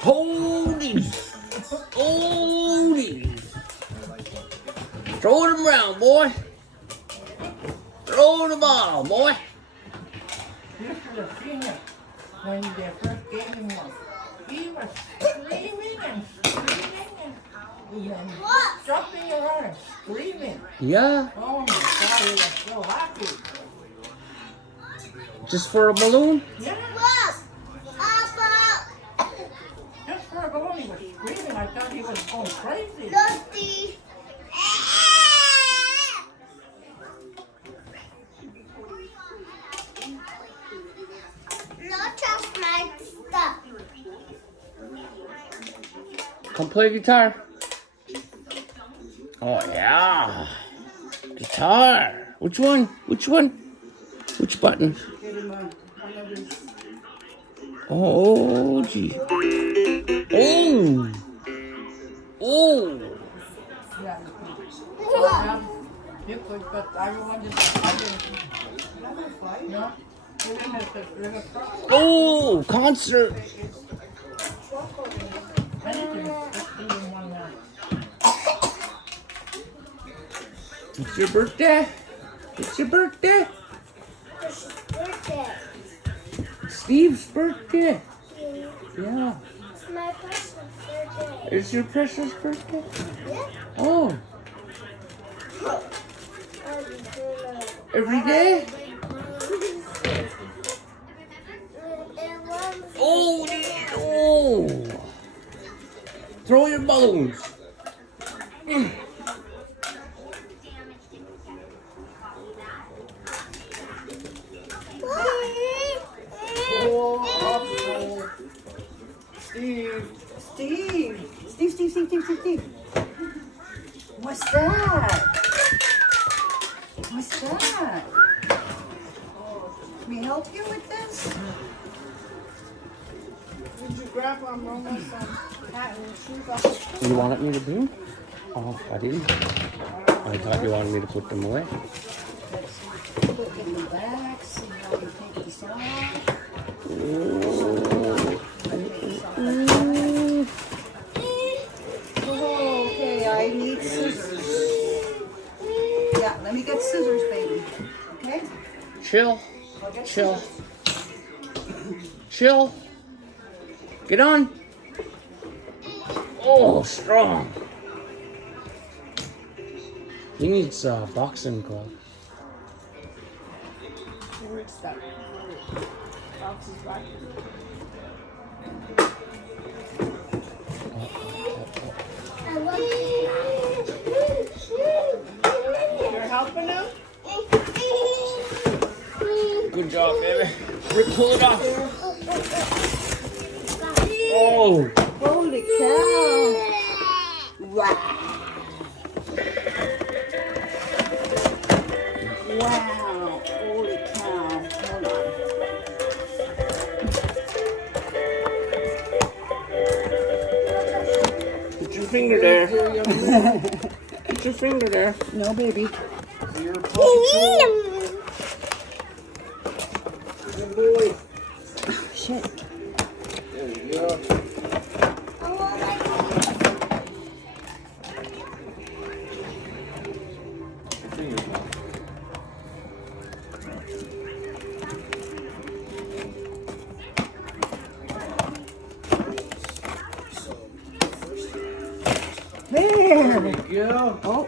Hold these. Hold these. Throw them around, boy. Throw the ball, boy. You should have seen it when they first gave him one. He was screaming and screaming and jumping around, screaming. Yeah. Oh my God, he was so happy. Just for a balloon? Yeah. Just for a balloon, he was screaming. I thought he was going crazy. Come play guitar. Oh yeah. Guitar. Which one? Which one? Which button? Oh gee. Oh. Oh. Yeah. You could, but I wanted no. Oh, concert. It's your birthday. It's your birthday. Steve's birthday. Yeah. It's my precious birthday. It's your precious birthday? Yeah. Oh. Every day? Oh, oh. Throw your balloons. Steve. What's that? What's that? Can we help you with this? Did you grab Mama some hat and shoes off the tree? You wanted me to bring? Oh, I didn't. I thought you wanted me to put them away. Let's put it in the back, see how we take this off. Okay, I need scissors. Yeah, let me get scissors, baby. Okay? Chill. I'll get Chill. scissors. Chill. Get on. Oh, strong. He needs a boxing glove. Where's that? Box is back. You're helping him? Good job, baby. Rick, pull it off. Oh. Holy cow! Wow! Wow! Holy cow! Hold on. Put your finger there. Put your finger there. No, baby. Good boy. Shit. There you go. There. Yeah. Oh.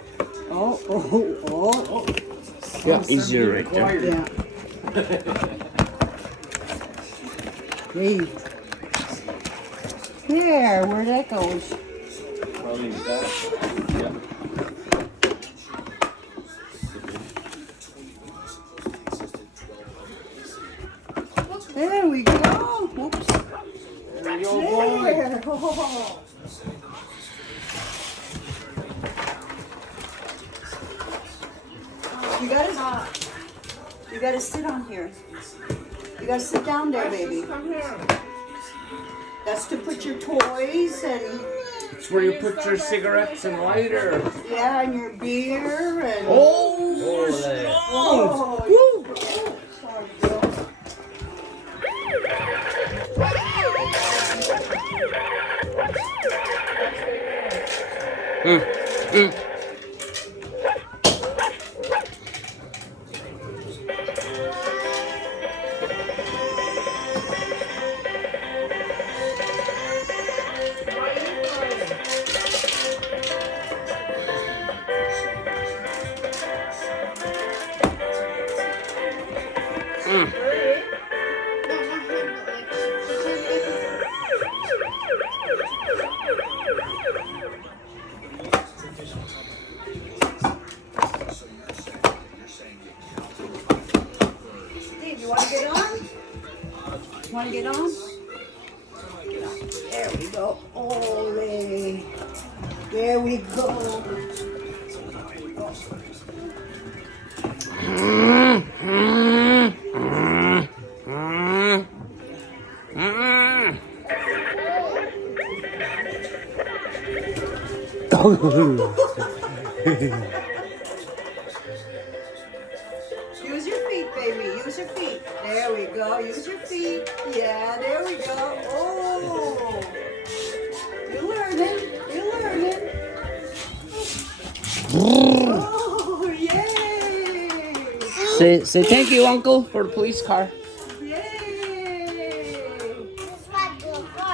Yeah, easier right there. Yeah. Great. There, where that goes. Probably that. Yeah. There we go. Oops. There you go, boy. There. Oh. You gotta sit on here. You gotta sit down there, baby. Come here. That's to put your toys and It's where you put your cigarettes and lighter. yeah, and your beer and Oh, oh. Woo. Sorry, girl. Steve, you want to get on? Want to get on? There we go. Ole. There we go. Use your feet, baby. Use your feet. There we go. Use your feet. Yeah, there we go. Oh. You're learning. You're learning. Oh, yay. Say thank you, Uncle, for the police car.